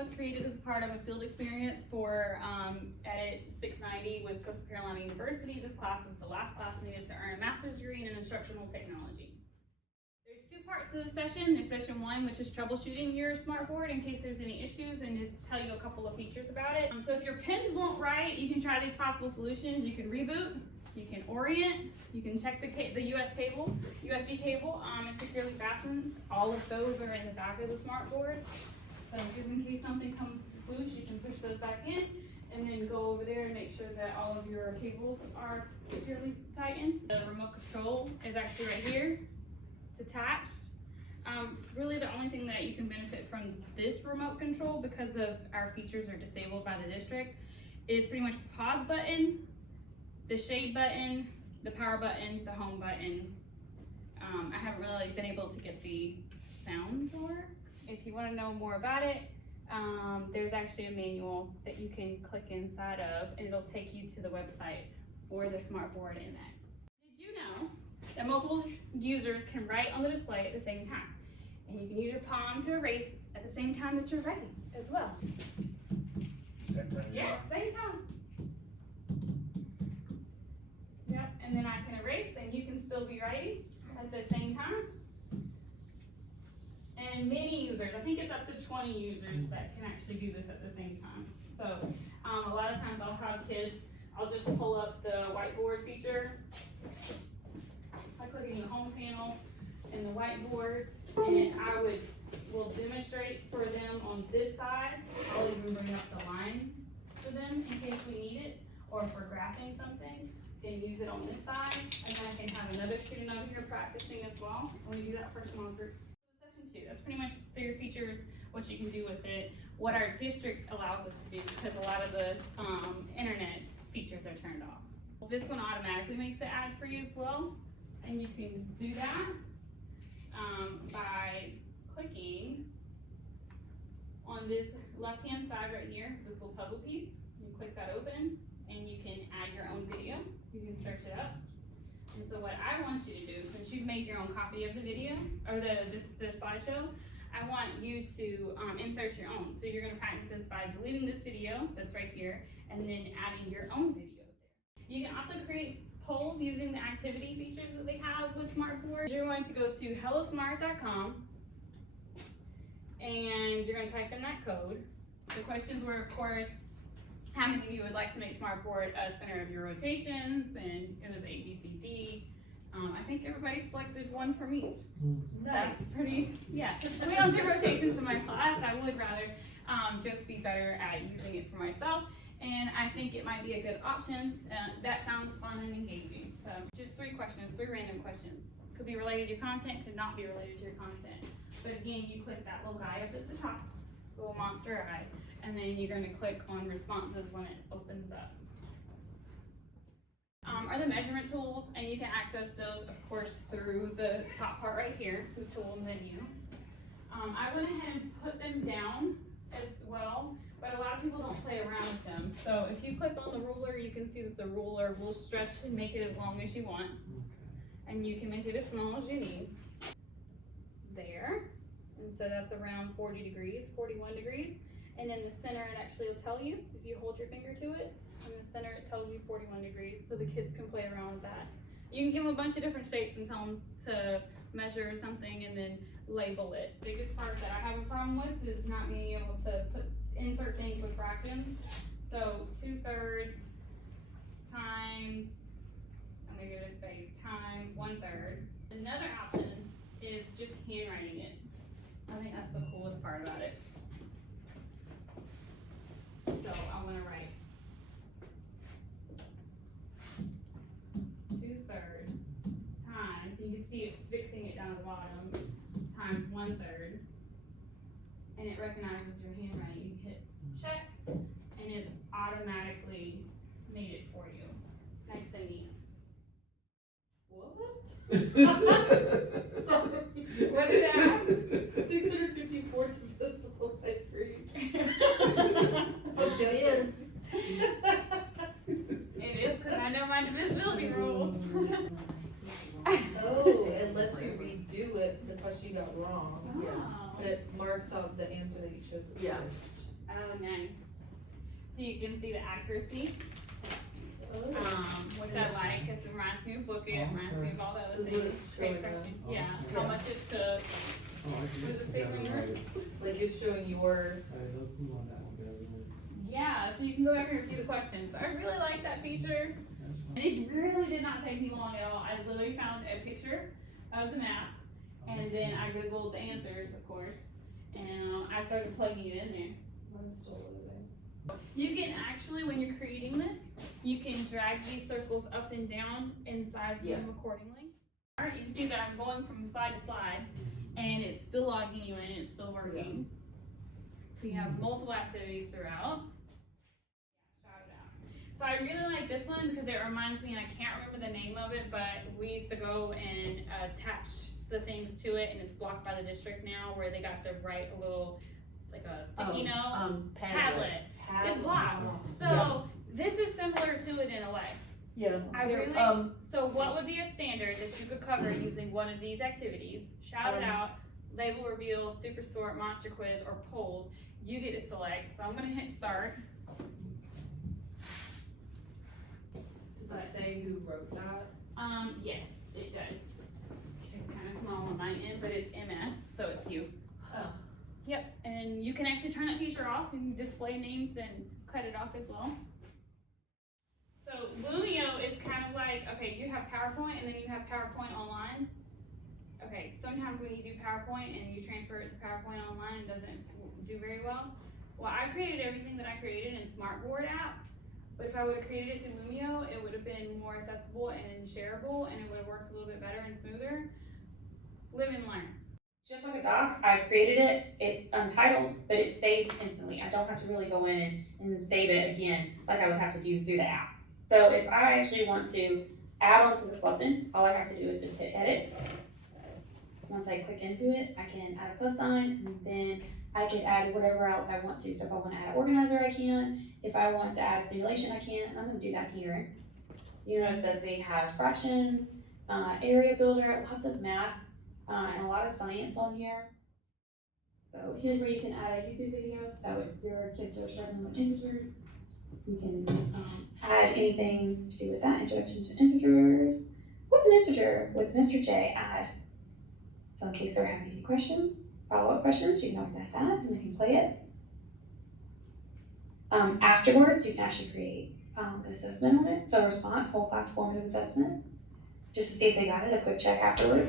was created as part of a field experience for Edit 690 with Coastal Carolina University. This class is the last class needed to earn a master's degree in instructional technology. There's two parts to the session. There's session one, which is troubleshooting your smartboard in case there's any issues, and it's tell you a couple of features about it. So if your pins won't write, you can try these possible solutions. You can reboot, you can orient, you can check the USB cable is securely fastened. All of those are in the back of the smartboard. So just in case something comes loose, you can push those back in and then go over there and make sure that all of your cables are securely tightened. The remote control is actually right here. It's attached. Really the only thing that you can benefit from this remote control, because of our features are disabled by the district, is pretty much the pause button, the shade button, the power button, the home button. I haven't really been able to get the sound to work. If you want to know more about it, there's actually a manual that you can click inside of, and it'll take you to the website for the Smartboard MX. Did you know that multiple users can write on the display at the same time? And you can use your palm to erase at the same time that you're writing as well. Same time. Yeah, same time. Yep, and then I can erase and you can still be writing at the same time. And many users, I think it's up to 20 users that can actually do this at the same time. So a lot of times I'll have kids, I'll just pull up the whiteboard feature by clicking the home panel and the whiteboard, and I will demonstrate for them on this side. I'll even bring up the lines for them in case we need it, or if we're graphing something, then use it on this side, and then I can have another student over here practicing as well, and we do that for small groups. Session 2, that's pretty much their features, what you can do with it, what our district allows us to do, because a lot of the internet features are turned off. This one automatically makes it ad free as well, and you can do that by clicking on this left hand side right here, this little puzzle piece. You click that open and you can add your own video. You can search it up. And so what I want you to do, since you've made your own copy of the video or the slideshow, I want you to insert your own. So you're going to practice this by deleting this video that's right here and then adding your own video there. You can also create polls using the activity features that they have with Smartboard. You're going to go to hellosmart.com and you're going to type in that code. The questions were, of course, how many of you would like to make Smartboard a center of your rotations, and it was A, B, C, D. I think everybody selected one from each. Nice. That's pretty, yeah. We don't do rotations in my class. I would rather just be better at using it for myself, and I think it might be a good option. That sounds fun and engaging. So just 3 questions, 3 random questions. Could be related to your content, could not be related to your content. But again, you click that little guy up at the top, little monster eye, and then you're going to click on responses when it opens up. Are the measurement tools, and you can access those, of course, through the top part right here, the tool menu. I went ahead and put them down as well, but a lot of people don't play around with them. So if you click on the ruler, you can see that the ruler will stretch and make it as long as you want, and you can make it as small as you need. There, and so that's around 40 degrees, 41 degrees. And in the center, it actually will tell you, if you hold your finger to it, in the center it tells you 41 degrees, so the kids can play around with that. You can give them a bunch of different shapes and tell them to measure something and then label it. The biggest part that I have a problem with is not being able to insert things with fractions. So 2/3 times, I'm gonna give it a space, times 1/3. Another option is just handwriting it. I think that's the coolest part about it. So I'm gonna write 2/3 times, you can see it's fixing it down at the bottom, times 1/3, and it recognizes your handwriting. You hit check, and it's automatically made it for you. Nice and neat. What? Sorry, what did it ask? 654 divisible by 3. It is. It is, because I know my divisibility rules. Oh, it lets you redo it, the question you got wrong. Oh. But it marks out the answer that you chose at Yeah. first. Oh, nice. So you can see the accuracy, which I like, because it reminds me of Book It, reminds me of all the other This is what things. it's Great showing us. questions. Yeah, Okay. how much it took. Was it say winners? Like it's showing your, Yeah, so you can go back and review the questions. So I really like that feature. And it really did not take me long at all. I literally found a picture of the map, and then I Googled the answers, of course, and I started plugging it in there. mine's still loading. You can actually, when you're creating this, you can drag these circles up and down and size them accordingly. Alright, you can see that I'm going from slide to slide, and it's still logging you in, it's still working. So you have multiple activities throughout. Shout it out. So I really like this one because it reminds me, and I can't remember the name of it, but we used to go and attach the things to it, and it's blocked by the district now, where they got to write a little, like a sticky note. Padlet. It's blocked. So this is similar to it in a way. Yeah. I there, really, so what would be a standard that you could cover using one of these activities? Shout it out, label reveal, super sort, monster quiz, or polls. You get to select, so I'm gonna hit start. Does it say who wrote that? Yes, it does. It's kinda small on my end, but it's MS, so it's you. Oh. Yep, and you can actually turn that feature off and display names and cut it off as well. So Lumio is kind of like, okay, you have PowerPoint and then you have PowerPoint online. Okay, sometimes when you do PowerPoint and you transfer it to PowerPoint online, it doesn't do very well. Well, I created everything that I created in Smartboard app, but if I would have created it through Lumio, it would have been more accessible and shareable, and it would have worked a little bit better and smoother. Live and learn. Just like a doc, I created it, it's untitled, but it's saved instantly. I don't have to really go in and save it again like I would have to do through the app. So if I actually want to add on to this lesson, all I have to do is just hit edit. Once I click into it, I can add a plus sign, and then I can add whatever else I want to. So if I want to add an organizer, I can. If I want to add a simulation, I can. I'm going to do that here. You notice that they have fractions, area builder, lots of math, and a lot of science on here. So here's where you can add a YouTube video. So if your kids are struggling with integers, you can add anything to do with that. Introduction to integers. What's an integer? With Mr. J, add. So in case they're having any questions, follow-up questions, you can always add that and they can play it. Afterwards, you can actually create an assessment on it. So response, whole class formative assessment, just to see if they got it, a quick check afterward.